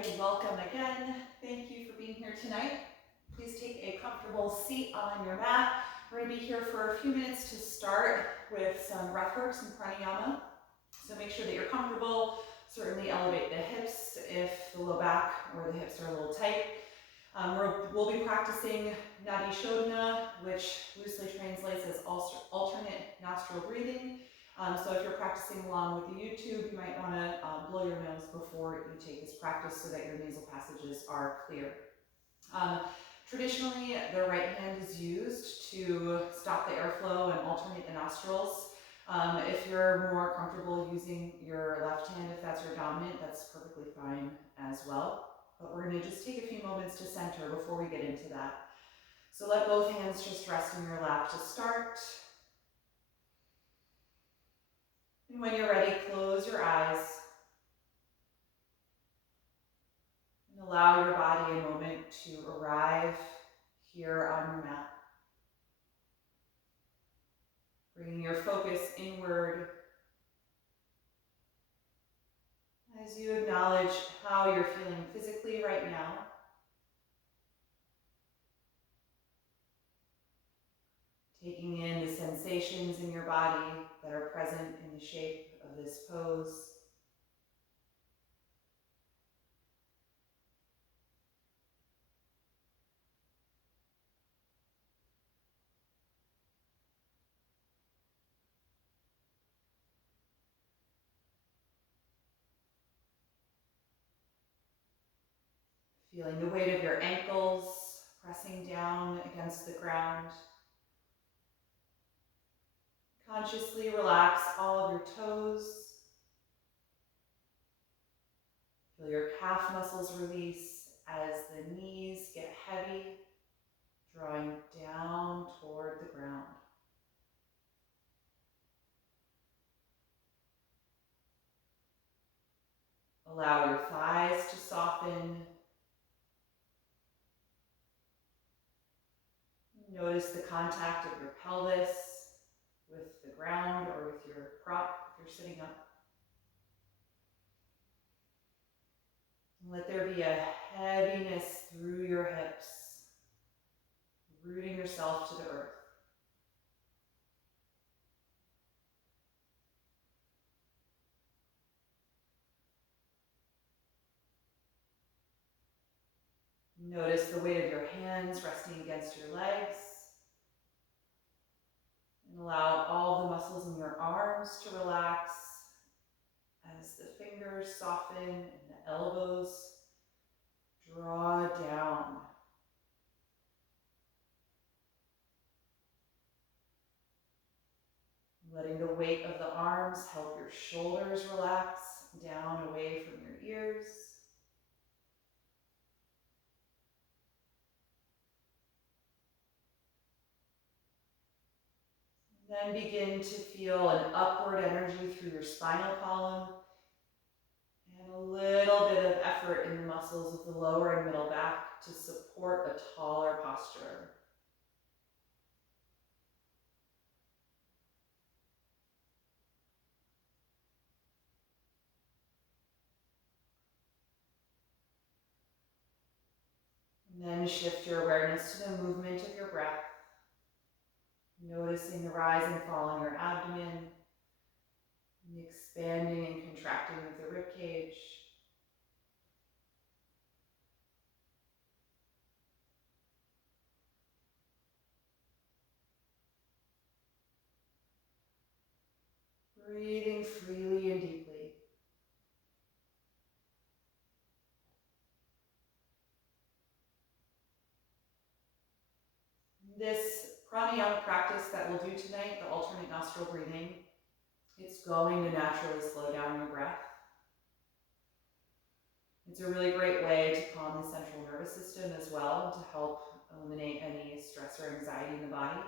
right, welcome again. Thank you for being here tonight. Please take a comfortable seat on your mat. We're going to be here for a few minutes to start with some breath work, some pranayama. So make sure that you're comfortable. Certainly elevate the hips if the low back or the hips are a little tight. We'll be practicing Nadi Shodhana, which loosely translates as alternate nostril breathing. So if you're practicing along with the YouTube, you might want to blow your nose before you take this practice so that your nasal passages are clear. Traditionally, the right hand is used to stop the airflow and alternate the nostrils. If you're more comfortable using your left hand, if that's your dominant, that's perfectly fine as well. But we're going to just take a few moments to center before we get into that. So let both hands just rest in your lap to start. And when you're ready, close your eyes. And allow your body a moment to arrive here on your mat. Bringing your focus inward as you acknowledge how you're feeling physically right now. Taking in the sensations in your body that are present in the shape of this pose. Feeling the weight of your ankles pressing down against the ground. Consciously relax all of your toes. Feel your calf muscles release as the knees get heavy, drawing down toward the ground. Allow your thighs to soften. Notice the contact of your pelvis with the ground or with your prop if you're sitting up. Let there be a heaviness through your hips, rooting yourself to the earth. Notice the weight of your hands resting against your legs. And allow all the muscles in your arms to relax as the fingers soften and the elbows draw down. Letting the weight of the arms help your shoulders relax down away from your ears. Then begin to feel an upward energy through your spinal column and a little bit of effort in the muscles of the lower and middle back to support a taller posture. And then shift your awareness to the movement of your breath, noticing the rise and fall in your abdomen, the expanding and contracting of the rib cage. Breathing freely and deeply. This pranayama practice that we'll do tonight, the alternate nostril breathing, it's going to naturally slow down your breath. It's a really great way to calm the central nervous system as well, to help eliminate any stress or anxiety in the body.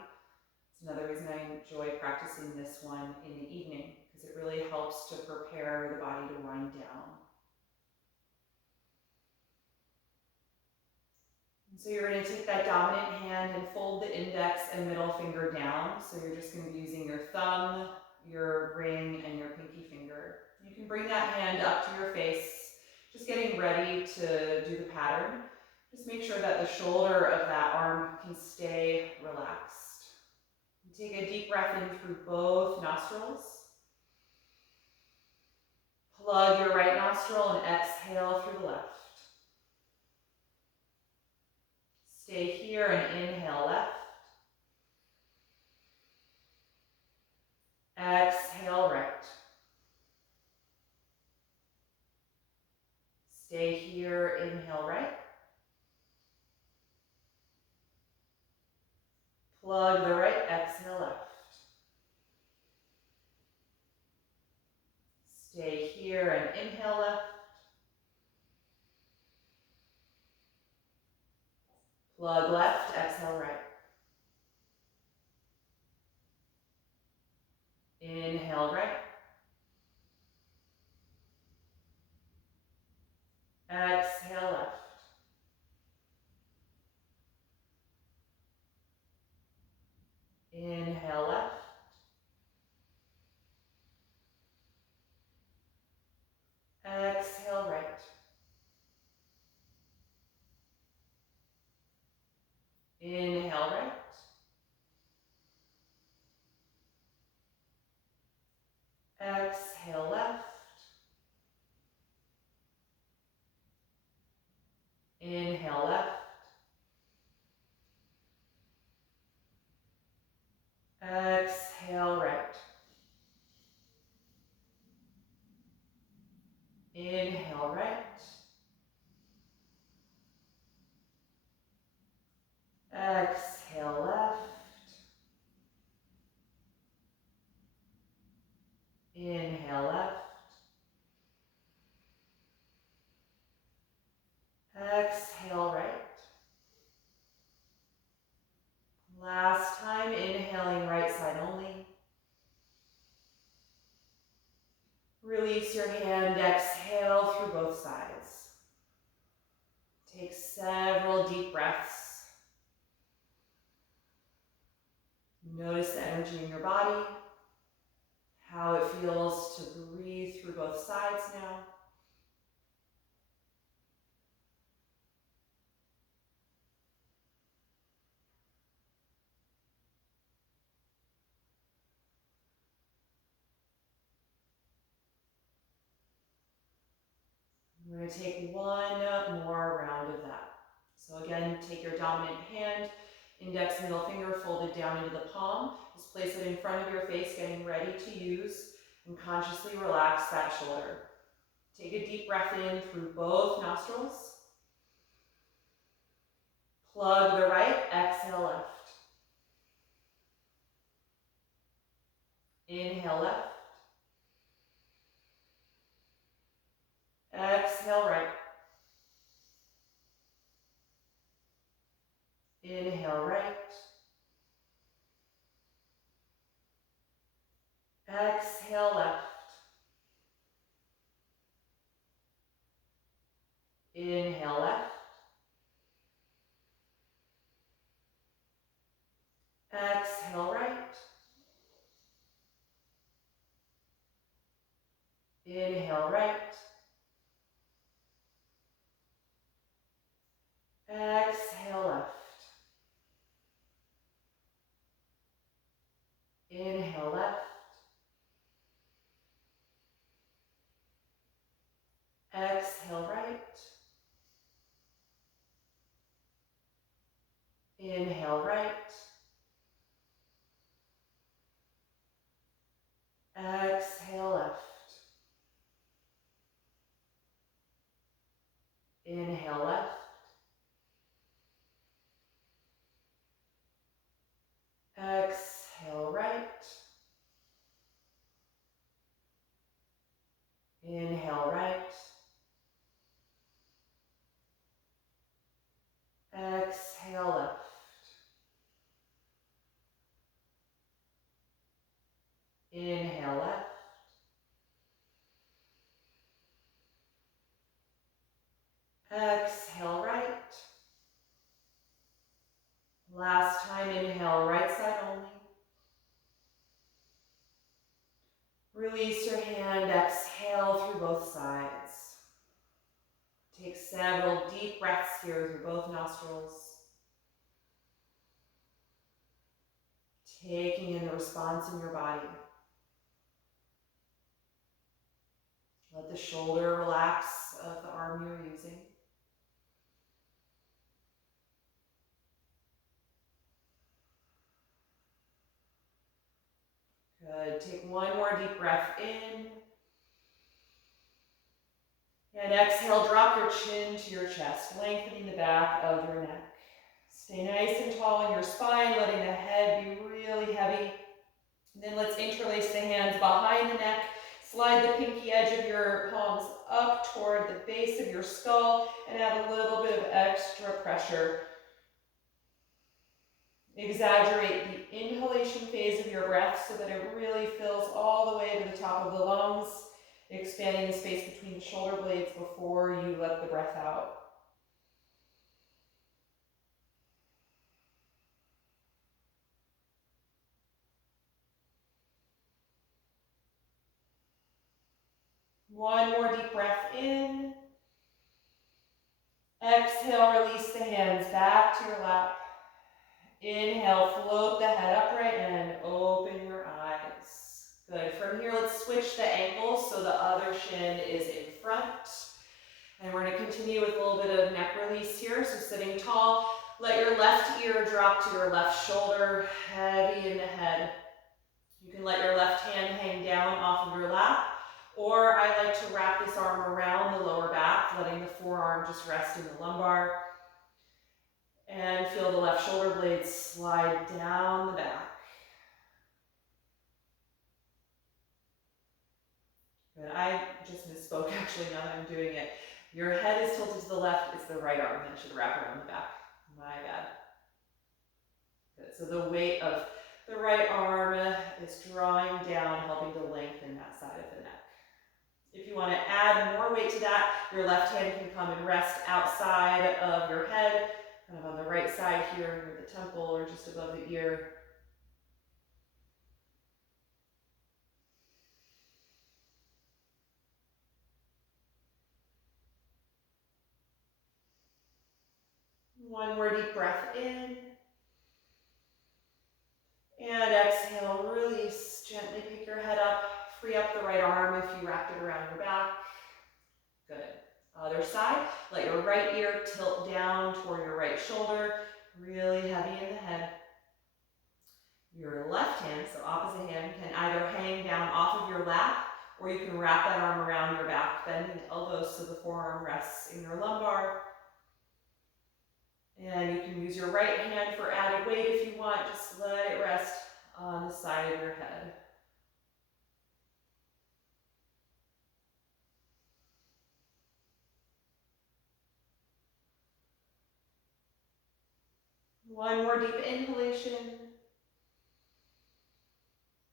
It's another reason I enjoy practicing this one in the evening, because it really helps to prepare the body to wind down. And so you're going to take that dominant hand and fold the index and middle finger down. So you're just going to be using your thumb, your ring, and your pinky finger. You can bring that hand up to your face, just getting ready to do the pattern, just make sure that the shoulder of that arm can stay relaxed. Take a deep breath in through both nostrils. Plug your right nostril and exhale through the left. Stay here and inhale left. Exhale right. Stay here, inhale right. Plug the right, exhale left. Stay here and inhale left. Plug left, exhale right. Inhale right. Exhale left. Inhale left. Exhale right. Inhale right. Exhale left. Inhale left. Exhale right. Inhale right. Exhale left. Inhale left. Exhale right. Last time, inhaling right side only. Release your hand, exhale through both sides. Take several deep breaths. Notice the energy in your body, how it feels to breathe through both sides now. We're going to take one more round of that. So again, take your dominant hand, index, middle finger folded down into the palm. Just place it in front of your face, getting ready to use, and consciously relax that shoulder. Take a deep breath in through both nostrils. Plug the right, exhale left. Inhale left. Exhale right. Inhale right. Exhale left. Inhale left. Exhale right. Inhale right. Exhale left. Inhale left. Exhale right. Inhale right. Exhale left. Inhale left. Exhale right. Inhale right. Exhale left. Inhale left. Exhale right. Last time, inhale right side only. Release your hand, exhale through both sides. several deep breaths here through both nostrils. Taking in the response in your body. Let the shoulder relax of the arm you're using. Good. Take one more deep breath in. And exhale, drop your chin to your chest, lengthening the back of your neck. Stay nice and tall in your spine, letting the head be really heavy. And then let's interlace the hands behind the neck. Slide the pinky edge of your palms up toward the base of your skull and add a little bit of extra pressure. Exaggerate the inhalation phase of your breath so that it really fills all the way to the top of the lungs, expanding the space between the shoulder blades before you let the breath out. One more deep breath in. Exhale, release the hands back to your lap. Inhale, float the head upright and open your eyes. Good. From here, let's switch the ankles so the other shin is in front. And we're going to continue with a little bit of neck release here. So sitting tall, let your left ear drop to your left shoulder, heavy in the head. You can let your left hand hang down off of your lap, or I like to wrap this arm around the lower back, letting the forearm just rest in the lumbar. And feel the left shoulder blades slide down the back. Good. I just misspoke actually now that I'm doing it. Your head is tilted to the left, it's the right arm that should wrap around the back. My bad. Good. So the weight of the right arm is drawing down, helping to lengthen that side of the neck. If you want to add more weight to that, your left hand can come and rest outside of your head, kind of on the right side here near the temple or just above the ear. One more deep breath in. And exhale, release. Gently pick your head up. Free up the right arm if you wrapped it around your back. Good. Other side, let your right ear tilt down toward your right shoulder, really heavy in the head. Your left hand, so opposite hand, can either hang down off of your lap, or you can wrap that arm around your back, bending the elbows so the forearm rests in your lumbar. And you can use your right hand for added weight if you want, just let it rest on the side of your head. One more deep inhalation.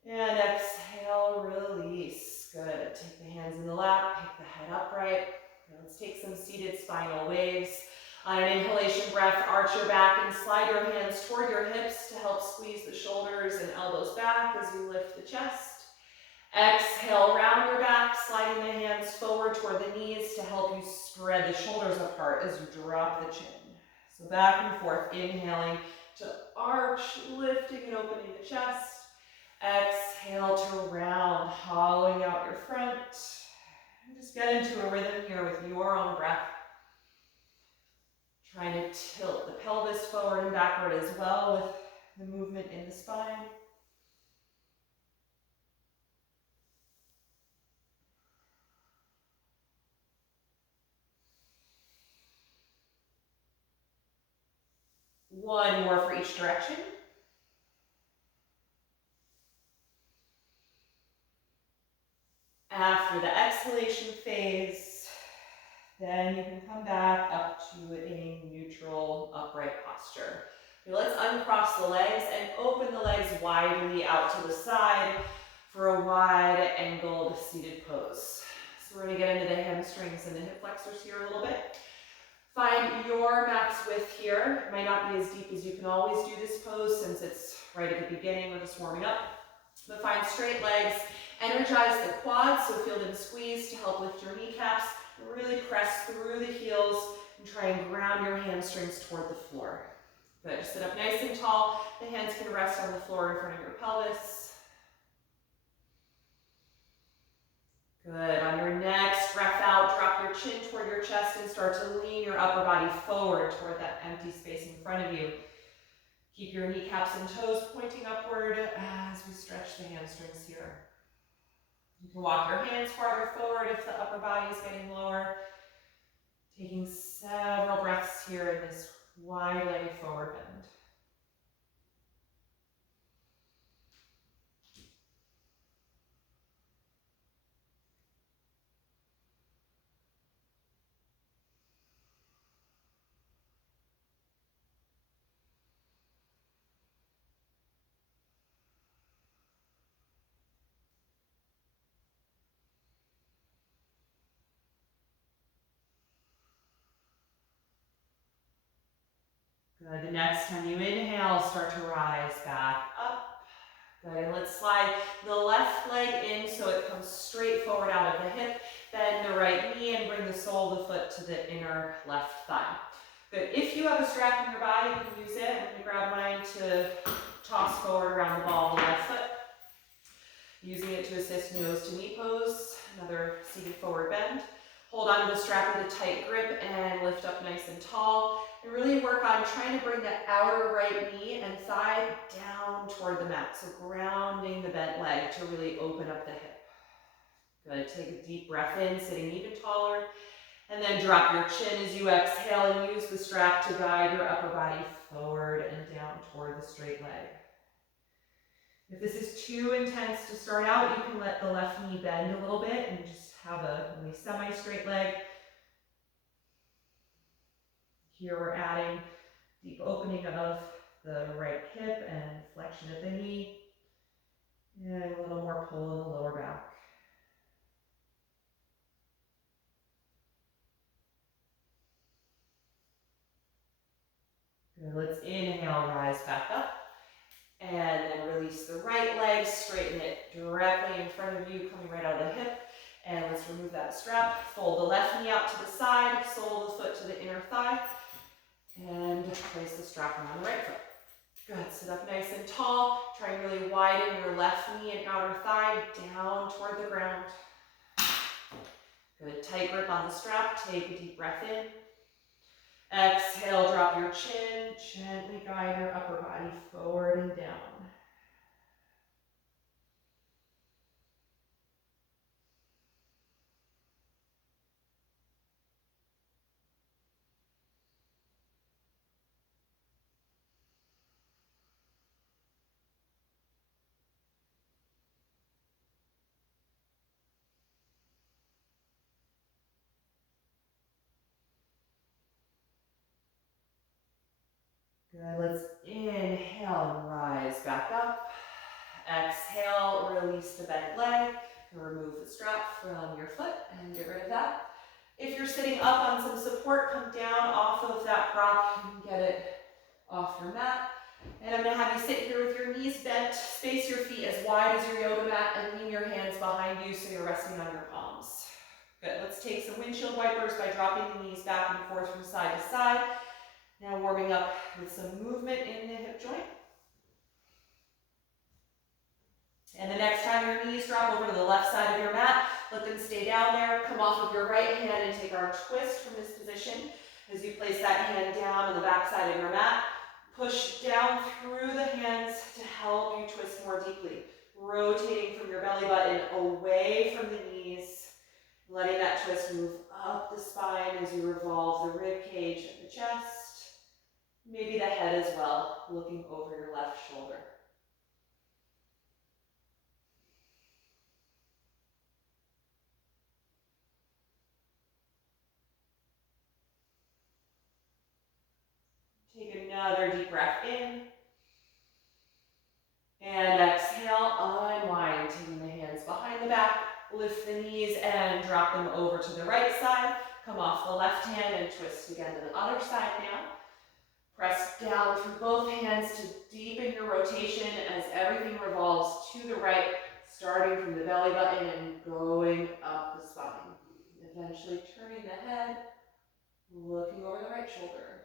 And exhale, release. Good. Take the hands in the lap, pick the head upright. Now let's take some seated spinal waves. On an inhalation breath, arch your back and slide your hands toward your hips to help squeeze the shoulders and elbows back as you lift the chest. Exhale, round your back, sliding the hands forward toward the knees to help you spread the shoulders apart as you drop the chin. So back and forth, inhaling to arch, lifting and opening the chest. Exhale to round, hollowing out your front. And just get into a rhythm here with your own breath. Trying to tilt the pelvis forward and backward as well with the movement in the spine. One more for each direction. After the exhalation phase, then you can come back up to a neutral upright posture. Okay, let's uncross the legs and open the legs widely out to the side for a wide angled seated pose. So we're going to get into the hamstrings and the hip flexors here a little bit. Find your max width here. It might not be as deep as you can always do this pose since it's right at the beginning, we're just warming up. But find straight legs, energize the quads, so feel them squeeze to help lift your kneecaps. Really press through the heels and try and ground your hamstrings toward the floor. Good, sit up nice and tall. The hands can rest on the floor in front of your pelvis. Good, on your next breath out, drop your chin toward your chest and start to lean your upper body forward toward that empty space in front of you. Keep your kneecaps and toes pointing upward as we stretch the hamstrings here. You can walk your hands farther forward if the upper body is getting lower. Taking several breaths here in this wide-legged forward bend. Good, the next time you inhale, start to rise back up. Good, and let's slide the left leg in so it comes straight forward out of the hip. Bend the right knee and bring the sole of the foot to the inner left thigh. Good, if you have a strap in your body, you can use it. I'm going to grab mine to toss forward around the ball of the left foot. Using it to assist nose to knee pose, another seated forward bend. Hold on to the strap with a tight grip and lift up nice and tall. And really work on trying to bring the outer right knee and thigh down toward the mat. So grounding the bent leg to really open up the hip. Good, take a deep breath in, sitting even taller. And then drop your chin as you exhale and use the strap to guide your upper body forward and down toward the straight leg. If this is too intense to start out, you can let the left knee bend a little bit and just have a really semi-straight leg. Here we're adding deep opening of the right hip and flexion of the knee. And a little more pull in the lower back. Good, let's inhale, rise back up. And then release the right leg, straighten it directly in front of you, coming right out of the hip. And let's remove that strap. Fold the left knee out to the side, sole of the foot to the inner thigh. And place the strap around the right foot. Good, sit up nice and tall. Try and really widen your left knee and outer thigh down toward the ground. Good, tight grip on the strap. Take a deep breath in. Exhale, drop your chin. Gently guide your upper body forward and down. Good, let's inhale and rise back up. Exhale, release the bent leg. And remove the strap from your foot and get rid of that. If you're sitting up on some support, come down off of that prop and get it off your mat. And I'm going to have you sit here with your knees bent, space your feet as wide as your yoga mat, and lean your hands behind you so you're resting on your palms. Good, let's take some windshield wipers by dropping the knees back and forth from side to side. Now warming up with some movement in the hip joint. And the next time your knees drop over to the left side of your mat, let them stay down there. Come off of your right hand and take our twist from this position. As you place that hand down on the back side of your mat, push down through the hands to help you twist more deeply. Rotating from your belly button away from the knees, letting that twist move up the spine as you revolve the rib cage and the chest. Maybe the head as well, looking over your left shoulder. Take another deep breath in. And exhale, unwind, taking the hands behind the back, lift the knees and drop them over to the right side. Come off the left hand and twist again to the other side now. Press down through both hands to deepen your rotation as everything revolves to the right, starting from the belly button and going up the spine. Eventually turning the head, looking over the right shoulder.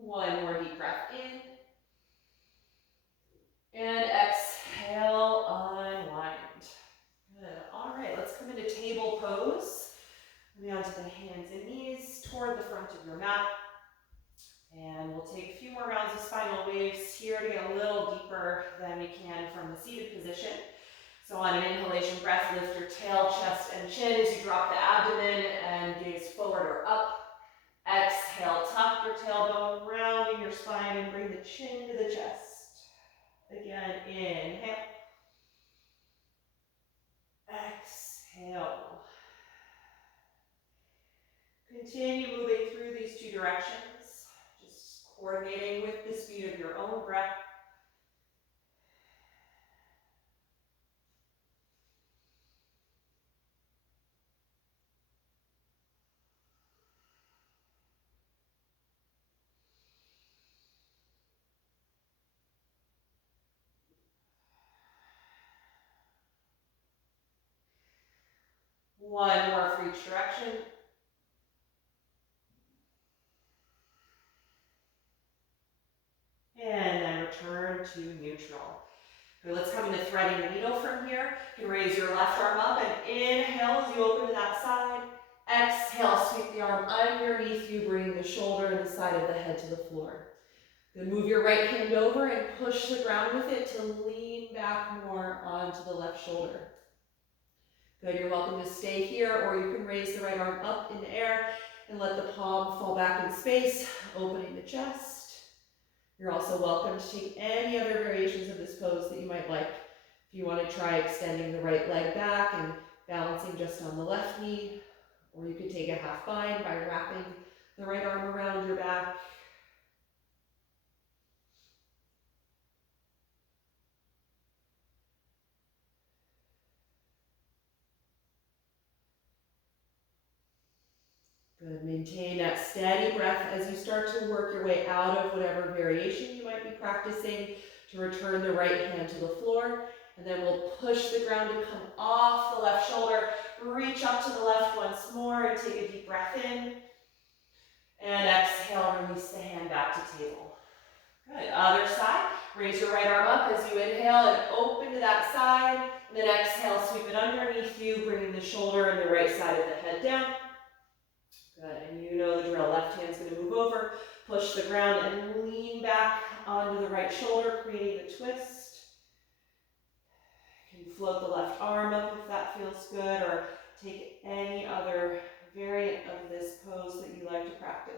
One more deep breath in. And exhale, unwind. Good. All right, let's come into table pose. Coming onto the hands and knees toward the front of your mat. And we'll take a few more rounds of spinal waves here to get a little deeper than we can from the seated position. So on an inhalation breath, lift your tail, chest, and chin as you drop the abdomen and gaze forward or up. Exhale, tuck your tailbone, rounding your spine, and bring the chin to the chest. Again, inhale. Exhale. Continue moving through these two directions, just coordinating with the speed of your own breath. One more for each direction. And then return to neutral. Okay, let's come into threading the needle from here. You can raise your left arm up and inhale as you open to that side. Exhale, sweep the arm underneath you, bring the shoulder and the side of the head to the floor. Then move your right hand over and push the ground with it to lean back more onto the left shoulder. Good, you're welcome to stay here, or you can raise the right arm up in the air and let the palm fall back in space, opening the chest. You're also welcome to take any other variations of this pose that you might like. If you want to try extending the right leg back and balancing just on the left knee, or you could take a half bind by wrapping the right arm around your back. Good. Maintain that steady breath as you start to work your way out of whatever variation you might be practicing to return the right hand to the floor. And then we'll push the ground to come off the left shoulder. Reach up to the left once more and take a deep breath in. And exhale, release the hand back to table. Good. Other side. Raise your right arm up as you inhale and open to that side. And then exhale, sweep it underneath you, bringing the shoulder and the right side of the head down. Good, and you know the drill. Left hand's going to move over, push the ground, and lean back onto the right shoulder, creating a twist. You can float the left arm up if that feels good, or take any other variant of this pose that you like to practice.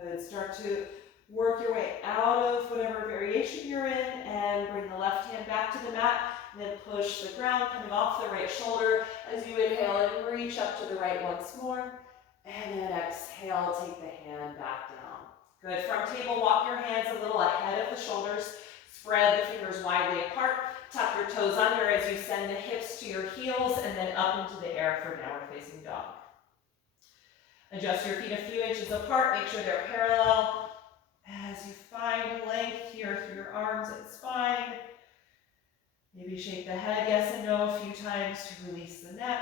Good, start to work your way out of whatever variation you're in and bring the left hand back to the mat and then push the ground coming off the right shoulder as you inhale and reach up to the right once more. And then exhale, take the hand back down. Good, from table, walk your hands a little ahead of the shoulders. Spread the fingers widely apart. Tuck your toes under as you send the hips to your heels and then up into the air for downward facing dog. Adjust your feet a few inches apart, make sure they're parallel. As you find length here through your arms and spine, maybe shake the head yes and no a few times to release the neck.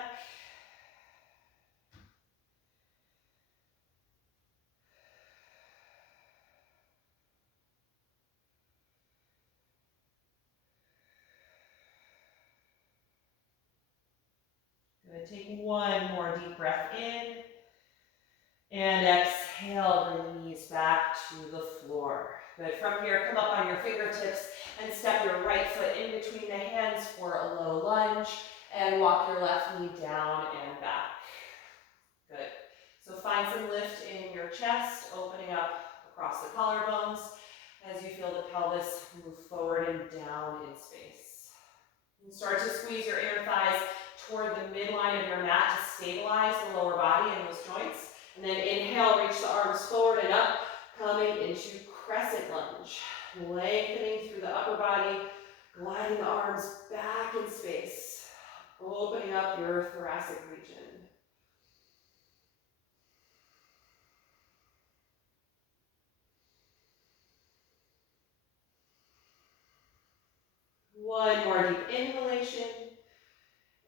Good, take one more deep breath in. And exhale, bring the knees back to the floor. Good, from here, come up on your fingertips and step your right foot in between the hands for a low lunge and walk your left knee down and back. Good, so find some lift in your chest, opening up across the collarbones. as you feel the pelvis move forward and down in space. And start to squeeze your inner thighs toward the midline of your mat to stabilize the lower body and those joints. And then inhale, reach the arms forward and up, coming into crescent lunge. Lengthening through the upper body, gliding the arms back in space, opening up your thoracic region. One more deep inhalation.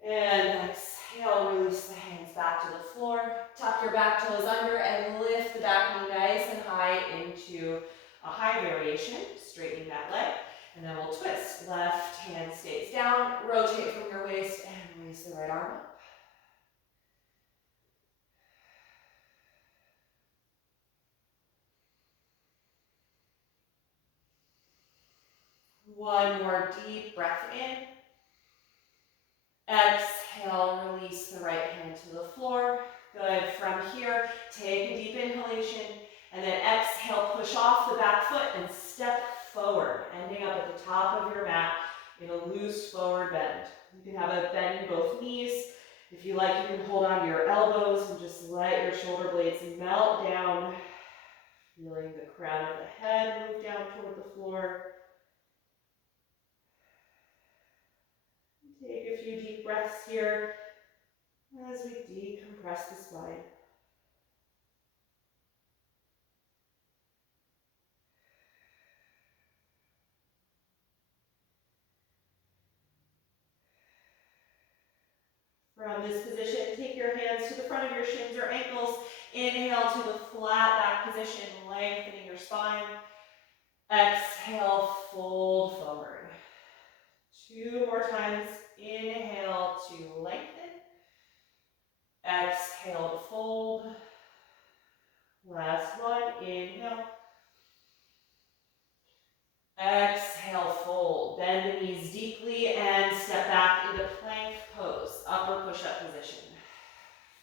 And exhale, release the hands back to the floor. Tuck your back toes under and lift the back knee nice and high into a high variation, straightening that leg. And then we'll twist. Left hand stays down, rotate from your waist and raise the right arm up. One more deep breath in. Exhale, release the right hand to the floor. Good. From here, take a deep inhalation, and then exhale, push off the back foot and step forward, ending up at the top of your mat in a loose forward bend. You can have a bend in both knees. If you like, you can hold on to your elbows and just let your shoulder blades melt down, feeling the crown of the head move down toward the floor. Take a few deep breaths here as we decompress the spine. From this position, take your hands to the front of your shins or ankles. Inhale to the flat back position, lengthening your spine. Exhale, fold forward. 2 more times. Inhale to lengthen. Exhale to fold. Last one. Inhale. Exhale, fold. Bend the knees deeply and step back into plank pose, upper push-up position.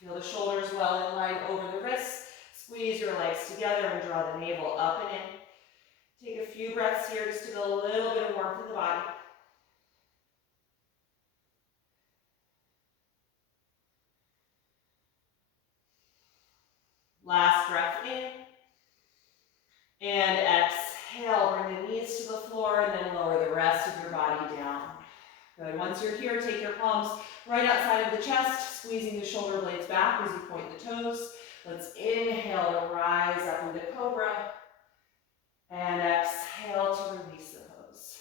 Feel the shoulders well in line over the wrists. Squeeze your legs together and draw the navel up and in. Take a few breaths here just to get a little bit of warmth in the body. Last breath in. And exhale, bring the knees to the floor and then lower the rest of your body down. Good. Once you're here, take your palms right outside of the chest, squeezing the shoulder blades back as you point the toes. Let's inhale to rise up into cobra. And exhale to release the pose.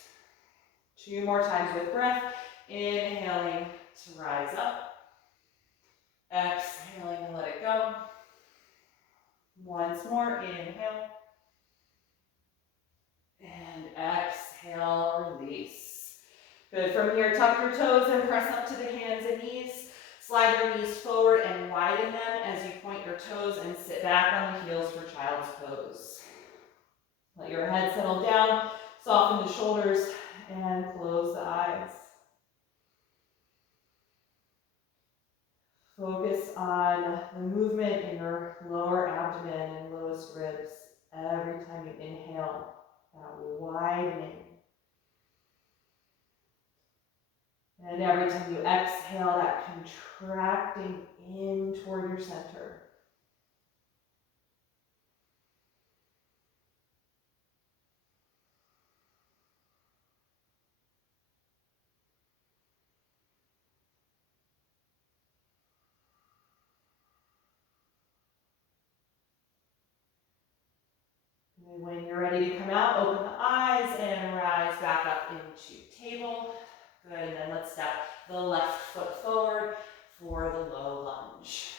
2 more times with breath. Inhaling to rise up. Exhaling and let it go. Once more, inhale. And exhale, release. Good. From here, tuck your toes and press up to the hands and knees. Slide your knees forward and widen them as you point your toes and sit back on the heels for child's pose. Let your head settle down, soften the shoulders, and close the eyes. Focus on the movement in your lower abdomen and lowest ribs every time you inhale, that widening. And every time you exhale, that contracting in toward your center. And when you're ready to come out, open the eyes and rise back up into table. Good, and then let's step the left foot forward for the low lunge.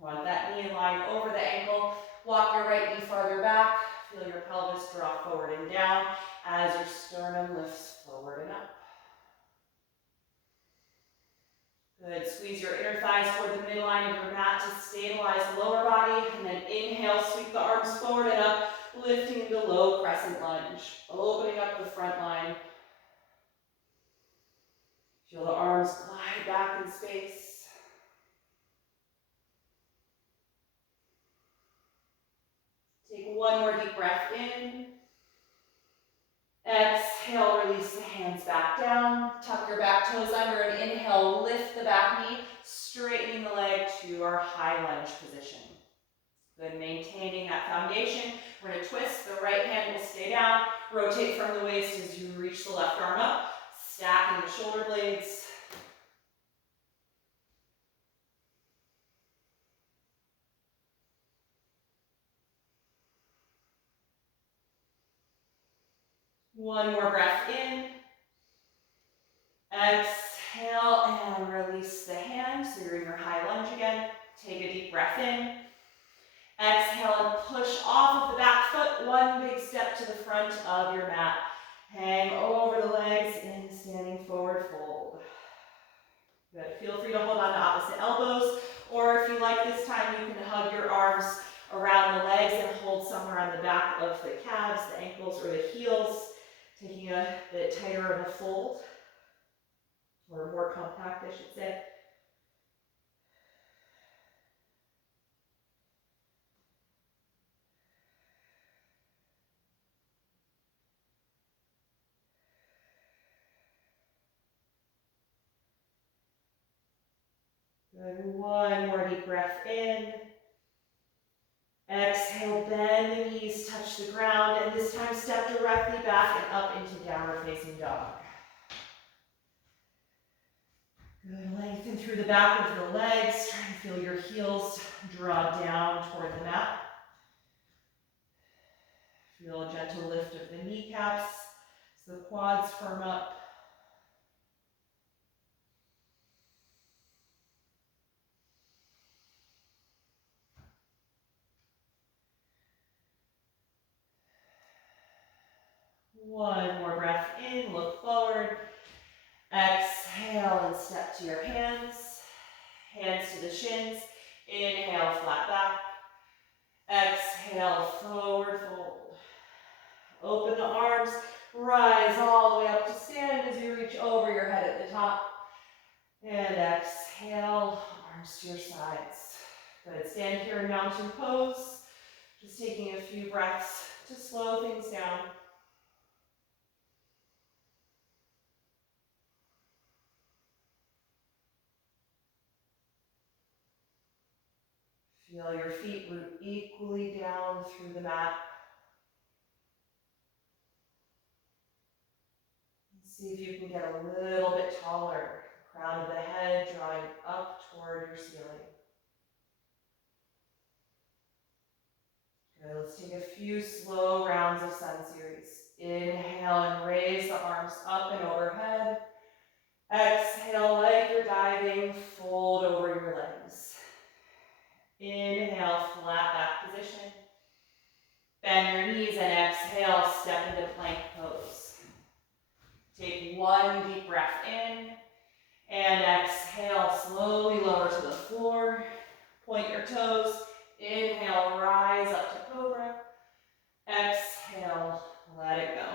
Want that knee in line over the ankle. Walk your right knee farther back. Feel your pelvis draw forward and down as your sternum lifts forward and up. Good, squeeze your inner thighs toward the midline of your mat to stabilize the lower body. And then inhale, sweep the arms forward and up, lifting into low crescent lunge, opening up the front line. Feel the arms glide back in space. Take one more deep breath in. Exhale, release the hands back down. Tuck your back toes under and inhale, lift the back knee, straightening the leg to our high lunge position. Good, maintaining that foundation. We're gonna twist, the right hand will stay down. Rotate from the waist as you reach the left arm up, stacking the shoulder blades. One more breath in. Exhale and release the hands. So you're in your high lunge again. Take a deep breath in. Exhale and push off of the back foot. One big step to the front of your mat. Hang over the legs in standing forward fold. Good. Feel free to hold on to opposite elbows, or if you like this time, you can hug your arms around the legs and hold somewhere on the back of the calves, the ankles, or the heels, taking a bit tighter of a fold, or more compact, I should say. Good. One more deep breath in. Exhale, bend the knees, touch the ground, and this time step directly back and up into downward facing dog. Good, lengthen through the back of the legs, try to feel your heels draw down toward the mat. Feel a gentle lift of the kneecaps as the quads firm up. One more breath in, look forward. Exhale and step to your hands. Hands to the shins. Inhale, flat back. Exhale, forward fold. Open the arms, rise all the way up to stand as you reach over your head at the top. And exhale, arms to your sides. Good, stand here in mountain pose. Just taking a few breaths to slow things down. Feel your feet root equally down through the mat. See if you can get a little bit taller. Crown of the head drawing up toward your ceiling. Good, let's take a few slow rounds of sun series. Inhale and raise the arms up and overhead. Exhale like you're diving, fold over your legs. Inhale, flat back position. Bend your knees and exhale, step into plank pose. Take one deep breath in and exhale, slowly lower to the floor. Point your toes. Inhale, rise up to cobra. Exhale, let it go.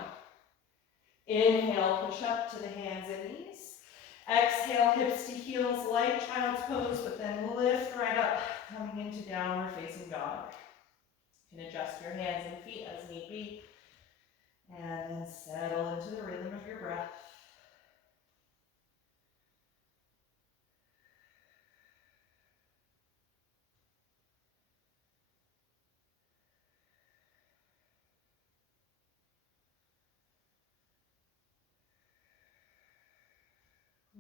Inhale, push up to the hands and knees. Exhale, hips to heels, like child's pose, but then lift right up, coming into downward facing dog. You can adjust your hands and feet as need be. And then settle into the rhythm of your breath.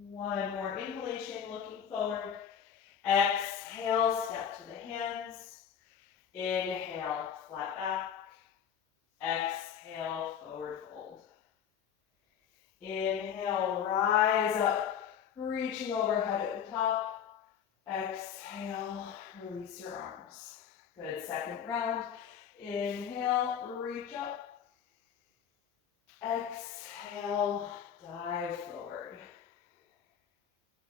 One more inhalation, looking forward. Exhale, step to the hands. Inhale, flat back. Exhale, forward fold. Inhale, rise up, reaching overhead at the top. Exhale, release your arms. Good, second round. Inhale, reach up. Exhale, dive forward.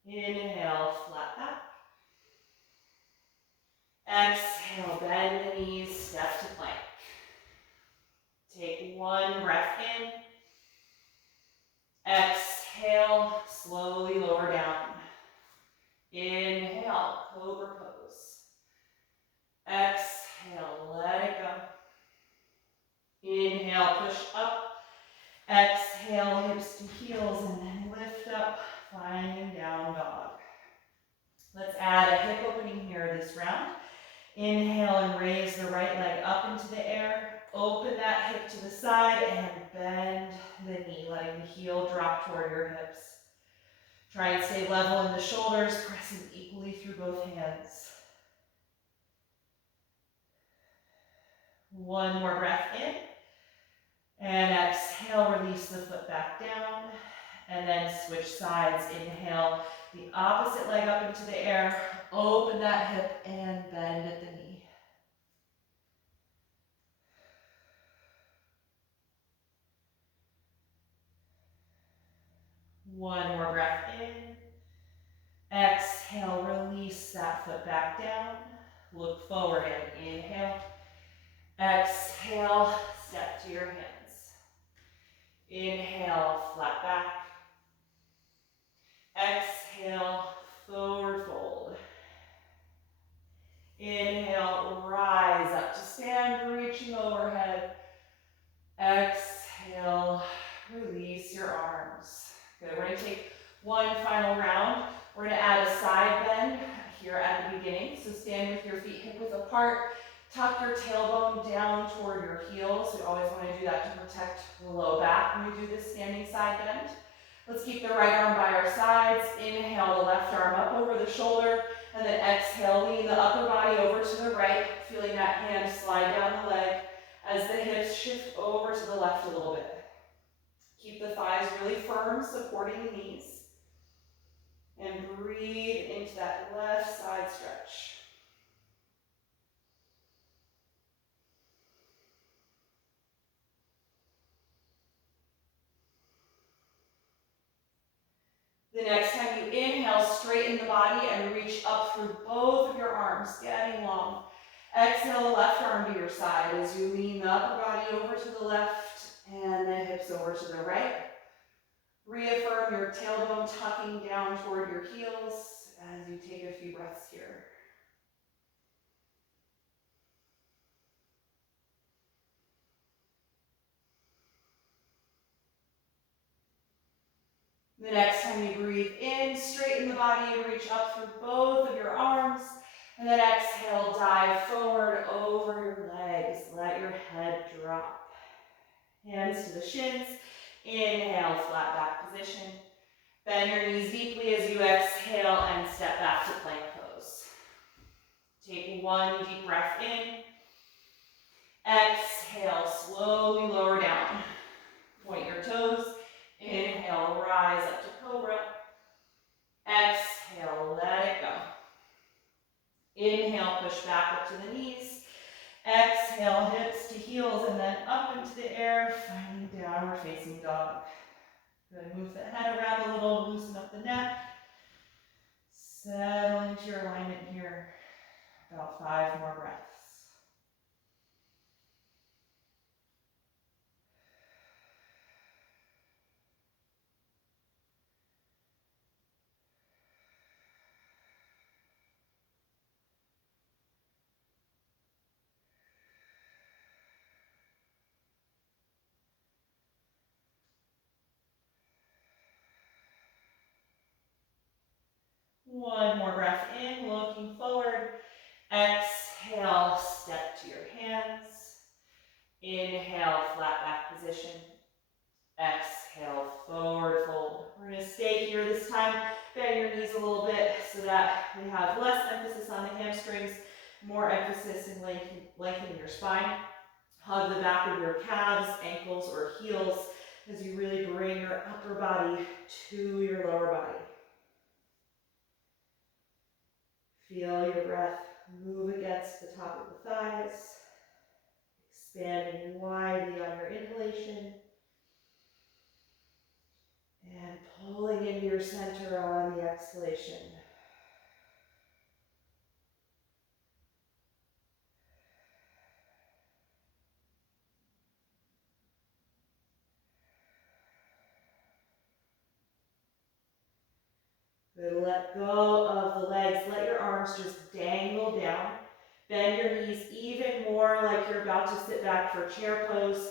Inhale, flat back. Exhale, bend the knees, step to plank. Take one breath in. Exhale, slowly lower down. Inhale, cobra pose. Exhale, let it go. Inhale, push up. Exhale, hips to heels, and then lift up, flying down dog. Let's add a hip opening here this round. Inhale and raise the right leg up into the air. Open that hip to the side and bend the knee, letting the heel drop toward your hips. Try and stay level in the shoulders, pressing equally through both hands. One more breath in. And exhale, release the foot back down. And then switch sides. Inhale, the opposite leg up into the air. Open that hip and bend at the knee. One more breath in. Exhale, release that foot back down. Look forward and inhale. Exhale, step to your hands. Inhale, flat back. Exhale, forward fold. Inhale, rise up to stand, reaching overhead. Exhale, release your arms. Good, we're going to take one final round. We're going to add a side bend here at the beginning. So stand with your feet hip width apart. Tuck your tailbone down toward your heels. We always want to do that to protect the low back when we do this standing side bend. Let's keep the right arm by our sides. Inhale, the left arm up over the shoulder. And then exhale, lean the upper body over to the right, feeling that hand slide down the leg as the hips shift over to the left a little bit. Keep the thighs really firm, supporting the knees. And breathe into that left side stretch. The next time you inhale, straighten the body and reach up through both of your arms, getting long. Exhale the left arm to your side as you lean the upper body over to the left and the hips over to the right. Reaffirm your tailbone tucking down toward your heels as you take a few breaths here. The next time you breathe in, straighten the body and reach up through both of your arms. And then exhale, dive forward over your legs. Let your head drop. Hands to the shins. Inhale, flat back position. Bend your knees deeply as you exhale and step back to plank pose. Take one deep breath in. Exhale, slowly lower down. Point your toes. Inhale, rise up to cobra. Exhale, let it go. Inhale, push back up to the knees. Exhale, hips to heels, and then up into the air, finding downward facing dog. Good, move the head around a little, loosen up the neck. Settle into your alignment here. About 5 more breaths. One more breath in, looking forward. Exhale, step to your hands. Inhale, flat back position. Exhale, forward fold. We're going to stay here this time. Bend your knees a little bit so that we have less emphasis on the hamstrings, more emphasis in lengthening your spine. Hug the back of your calves, ankles, or heels as you really bring your upper body to your lower body. Feel your breath move against the top of the thighs, expanding widely on your inhalation, and pulling into your center on the exhalation. Good, let go of the legs. Let your arms just dangle down. Bend your knees even more like you're about to sit back for chair pose.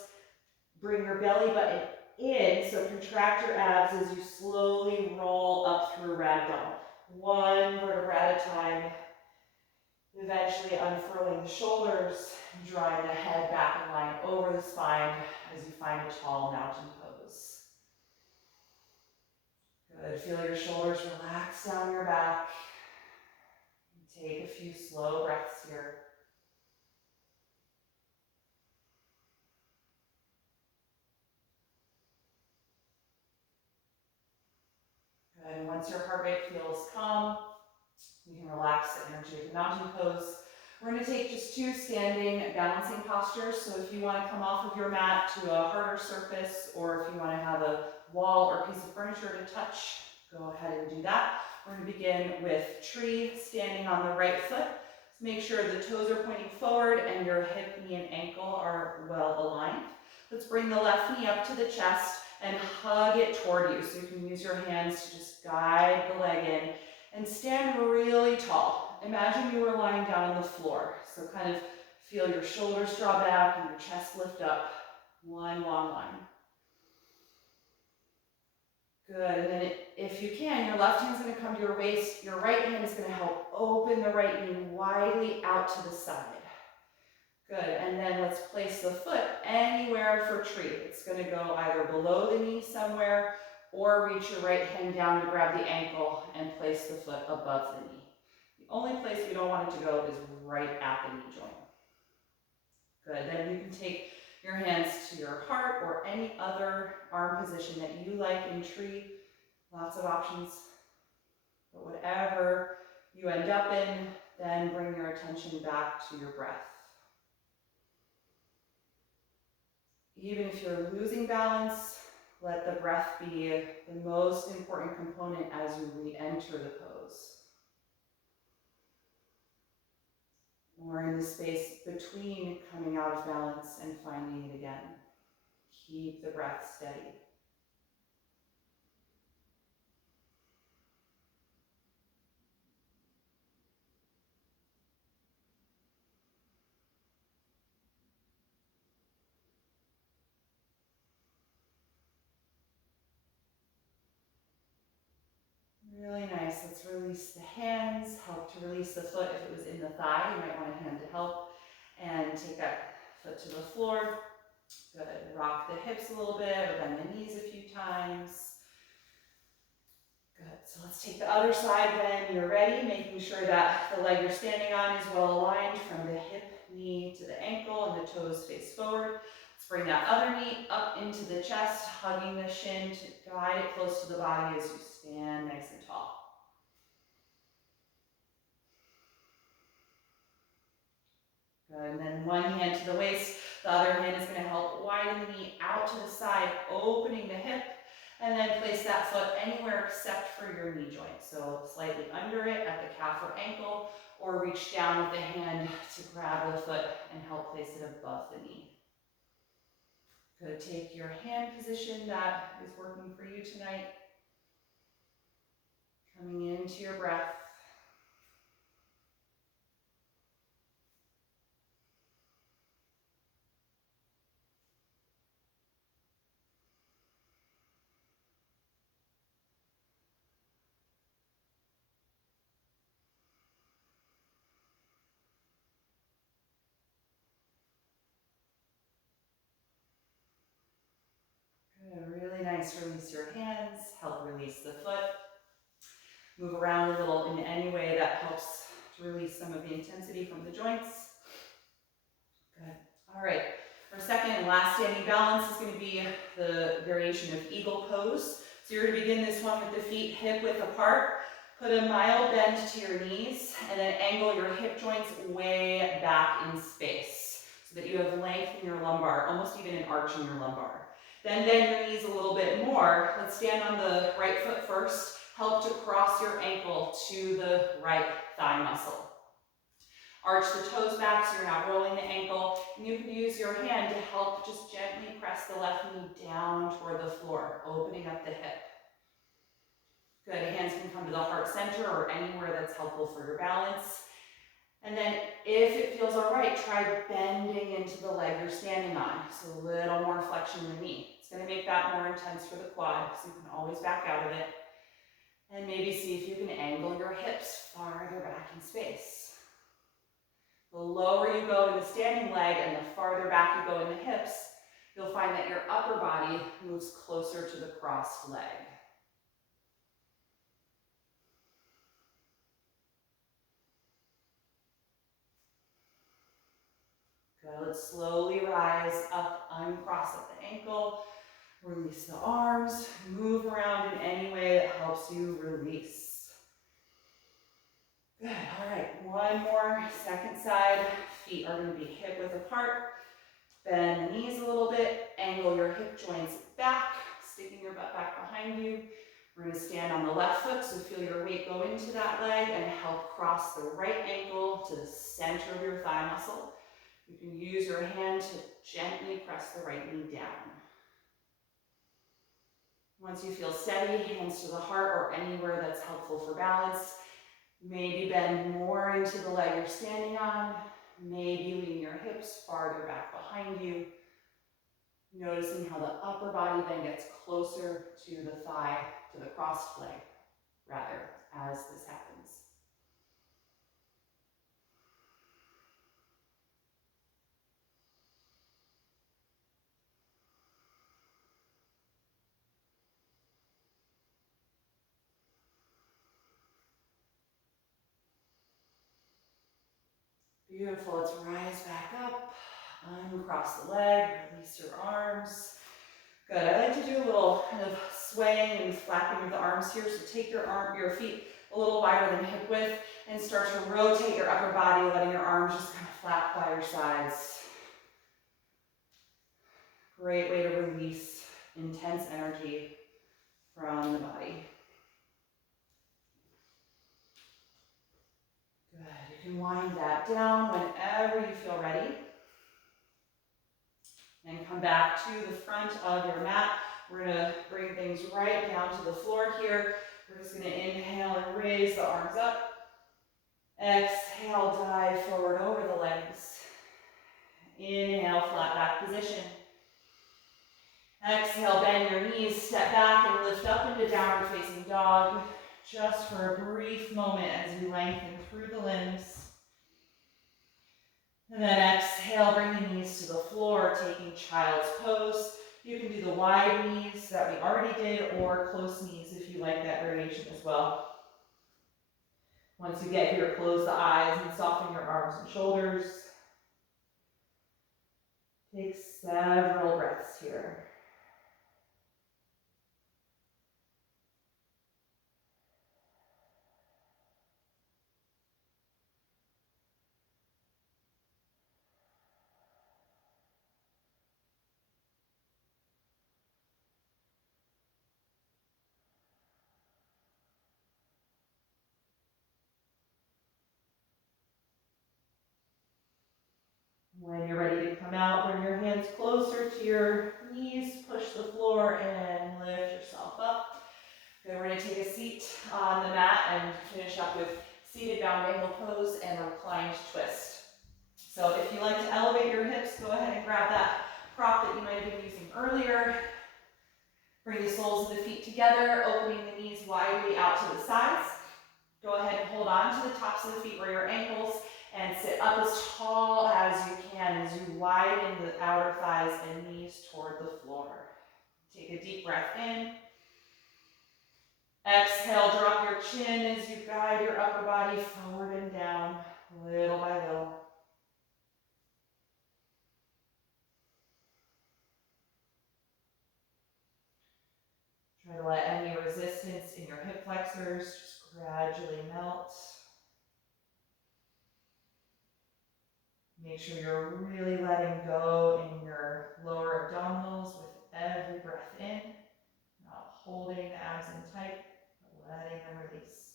Bring your belly button in, so contract your abs as you slowly roll up through ragdoll. One vertebra at a time, eventually unfurling the shoulders, drawing the head back in line over the spine as you find a tall mountain pose. Good, feel your shoulders relax down your back. Take a few slow breaths here. Good, and once your heart rate feels calm, you can relax the energy of the mountain pose. We're going to take just 2 standing balancing postures. So if you want to come off of your mat to a harder surface, or if you want to have a wall or piece of furniture to touch, go ahead and do that. We're going to begin with tree, standing on the right foot. So make sure the toes are pointing forward and your hip, knee, and ankle are well aligned. Let's bring the left knee up to the chest and hug it toward you. So you can use your hands to just guide the leg in and stand really tall. Imagine you were lying down on the floor. So kind of feel your shoulders draw back and your chest lift up. One long line. Good, and then if you can, your left hand's going to come to your waist. Your right hand is going to help open the right knee widely out to the side. Good, and then let's place the foot anywhere for tree. It's going to go either below the knee somewhere, or reach your right hand down to grab the ankle and place the foot above the knee. The only place you don't want it to go is right at the knee joint. Good, then you can take your hands to your heart or any other arm position that you like in tree. Lots of options, but whatever you end up in, then bring your attention back to your breath. Even if you're losing balance, let the breath be the most important component as you re-enter the pose. Or in the space between coming out of balance and finding it again. Keep the breath steady. Really nice. Let's release the hands. Help to release the foot. If it was in the thigh, you might want a hand to help. And take that foot to the floor. Good. Rock the hips a little bit, or bend the knees a few times. Good. So let's take the other side when you're ready, making sure that the leg you're standing on is well aligned from the hip, knee to the ankle, and the toes face forward. Let's bring that other knee up into the chest, hugging the shin to guide it close to the body as you stand nice and tall. Good, and then one hand to the waist, the other hand is going to help widen the knee out to the side, opening the hip, and then place that foot anywhere except for your knee joint. So slightly under it at the calf or ankle, or reach down with the hand to grab the foot and help place it above the knee. Good, take your hand position that is working for you tonight. Coming into your breath. Good, really nice. Release your hands, help release the foot. Move around a little in any way that helps to release some of the intensity from the joints. Good. All right. Our second and last standing balance is going to be the variation of eagle pose. So you're going to begin this one with the feet hip width apart. Put a mild bend to your knees and then angle your hip joints way back in space so that you have length in your lumbar, almost even an arch in your lumbar. Then bend your knees a little bit more. Let's stand on the right foot first. Help to cross your ankle to the right thigh muscle. Arch the toes back so you're not rolling the ankle. And you can use your hand to help just gently press the left knee down toward the floor, opening up the hip. Good, hands can come to the heart center or anywhere that's helpful for your balance. And then if it feels all right, try bending into the leg you're standing on. So a little more flexion in the knee. It's going to make that more intense for the quad, so you can always back out of it. And maybe see if you can angle your hips farther back in space. The lower you go in the standing leg and the farther back you go in the hips, you'll find that your upper body moves closer to the crossed leg. Good. Slowly rise up, uncross at the ankle. Release the arms. Move around in any way that helps you release. Good. All right. One more. Second side. Feet are going to be hip width apart. Bend the knees a little bit. Angle your hip joints back, sticking your butt back behind you. We're going to stand on the left foot, so feel your weight go into that leg and help cross the right ankle to the center of your thigh muscle. You can use your hand to gently press the right knee down. Once you feel steady, hands to the heart or anywhere that's helpful for balance. Maybe bend more into the leg you're standing on. Maybe lean your hips farther back behind you. Noticing how the upper body then gets closer to the thigh, to the crossed leg, rather, as this happens. Beautiful. Let's rise back up, uncross the leg, release your arms. Good. I like to do a little kind of swaying and flapping of the arms here. So take your feet a little wider than hip width and start to rotate your upper body, letting your arms just kind of flap by your sides. Great way to release intense energy from the body. Good. You can wind that down whenever you feel ready. And come back to the front of your mat. We're going to bring things right down to the floor here. We're just going to inhale and raise the arms up. Exhale, dive forward over the legs. Inhale, flat back position. Exhale, bend your knees, step back and lift up into downward facing dog. Just for a brief moment as you lengthen through the limbs. And then exhale, bring the knees to the floor, taking child's pose. You can do the wide knees that we already did or close knees if you like that variation as well. Once you get here, close the eyes and soften your arms and shoulders. Take several breaths here. When you're ready to come out, bring your hands closer to your knees, push the floor, and lift yourself up. Then we're going to take a seat on the mat and finish up with seated bound angle pose and a reclined twist. So if you like to elevate your hips, go ahead and grab that prop that you might have been using earlier. Bring the soles of the feet together, opening the knees widely out to the sides. Go ahead and hold on to the tops of the feet or your ankles and sit up as tall as you can as you widen the outer thighs and knees toward the floor. Take a deep breath in. Exhale, drop your chin as you guide your upper body forward and down, little by little. Try to let any resistance in your hip flexors just gradually melt. Make sure you're really letting go in your lower abdominals with every breath in, not holding the abs in tight, but letting them release.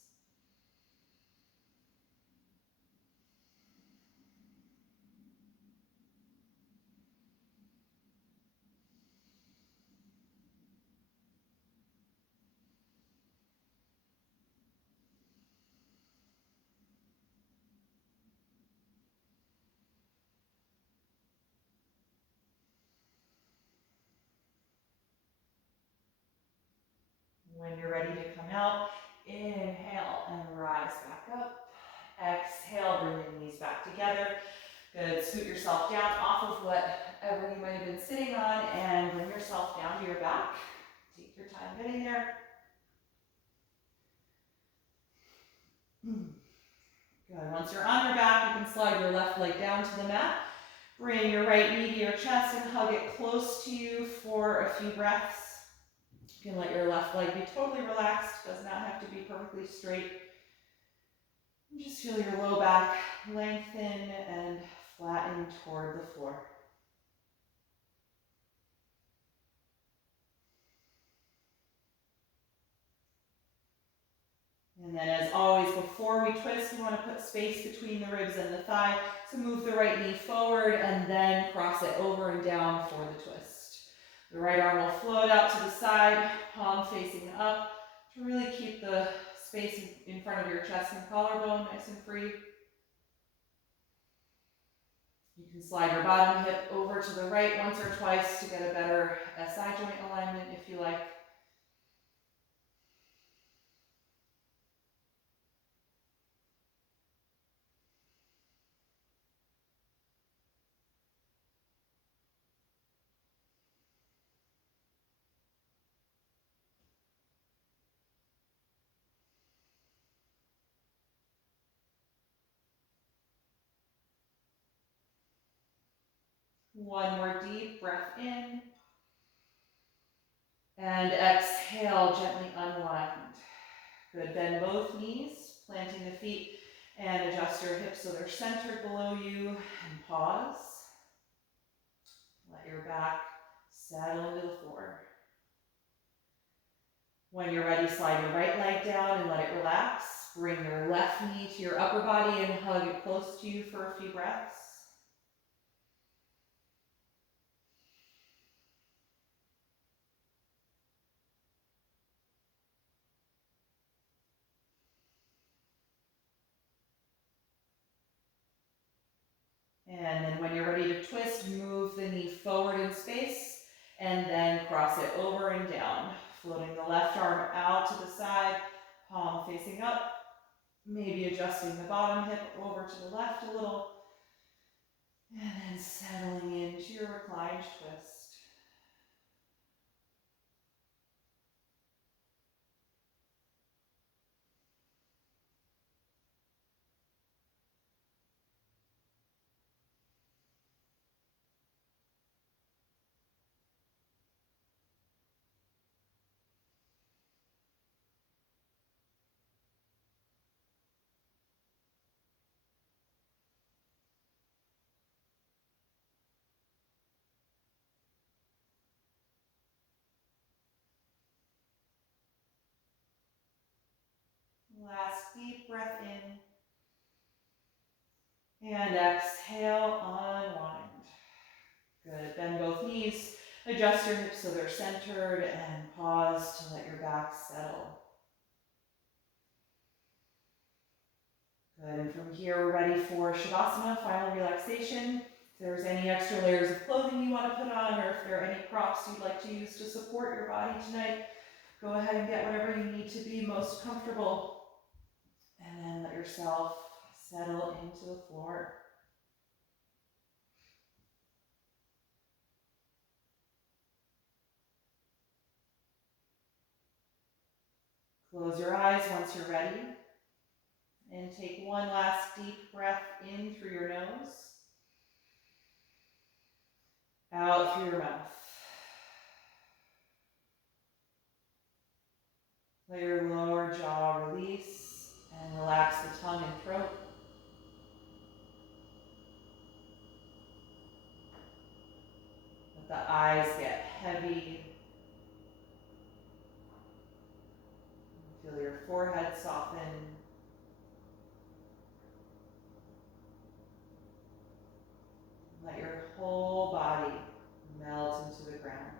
ready to come out, inhale and rise back up. Exhale, bring the knees back together. Good, scoot yourself down off of whatever you might have been sitting on and bring yourself down to your back. Take your time getting there. Good, once you're on your back, you can slide your left leg down to the mat. Bring your right knee to your chest and hug it close to you for a few breaths. You can let your left leg be totally relaxed, does not have to be perfectly straight. And just feel your low back lengthen and flatten toward the floor. And then as always, before we twist, we want to put space between the ribs and the thigh. So move the right knee forward and then cross it over and down for the twist. The right arm will float out to the side, palm facing up, to really keep the space in front of your chest and collarbone nice and free. You can slide your bottom hip over to the right once or twice to get a better SI joint alignment if you like. One more deep breath in. And exhale, gently unwind. Good, bend both knees, planting the feet, and adjust your hips so they're centered below you, and pause. Let your back settle into the floor. When you're ready, slide your right leg down and let it relax. Bring your left knee to your upper body and hug it close to you for a few breaths. And then when you're ready to twist, move the knee forward in space and then cross it over and down. Floating the left arm out to the side, palm facing up. Maybe adjusting the bottom hip over to the left a little. And then settling into your reclined twist. Last deep breath in. And exhale, unwind. Good, bend both knees. Adjust your hips so they're centered and pause to let your back settle. Good, and from here we're ready for Shavasana, final relaxation. If there's any extra layers of clothing you want to put on, or if there are any props you'd like to use to support your body tonight, go ahead and get whatever you need to be most comfortable. And then let yourself settle into the floor. Close your eyes once you're ready. And take one last deep breath in through your nose. Out through your mouth. Let your lower jaw release and relax the tongue and throat. Let the eyes get heavy. Feel your forehead soften. Let your whole body melt into the ground.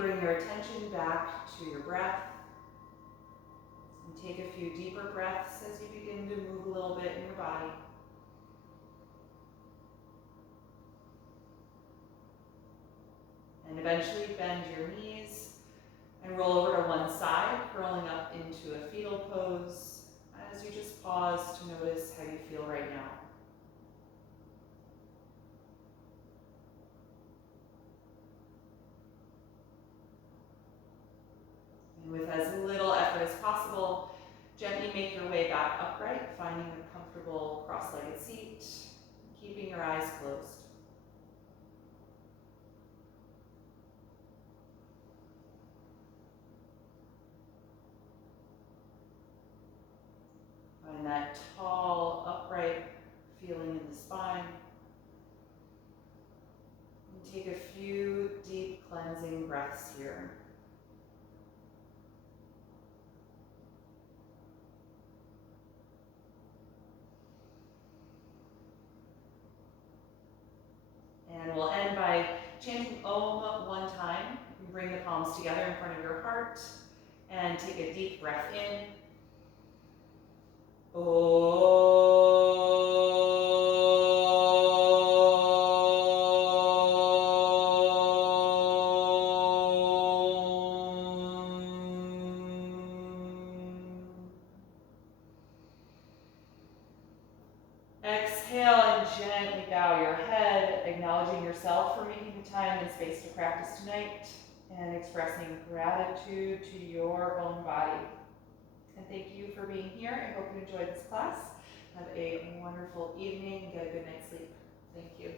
bring your attention back to your breath. And take a few deeper breaths as you begin to move a little bit in your body. And eventually bend your knees and roll over to one side, curling up into a fetal pose as you just pause to notice how you feel right now. And with as little effort as possible, gently make your way back upright, finding a comfortable cross-legged seat, keeping your eyes closed. Find that tall, upright feeling in the spine. And take a few deep cleansing breaths here. And we'll end by chanting Om one time. You bring the palms together in front of your heart and take a deep breath in. Exhale and gently bow your head, acknowledging yourself for making the time and space to practice tonight and expressing gratitude to your own body. And thank you for being here. I hope you enjoyed this class. Have a wonderful evening and get a good night's sleep. Thank you.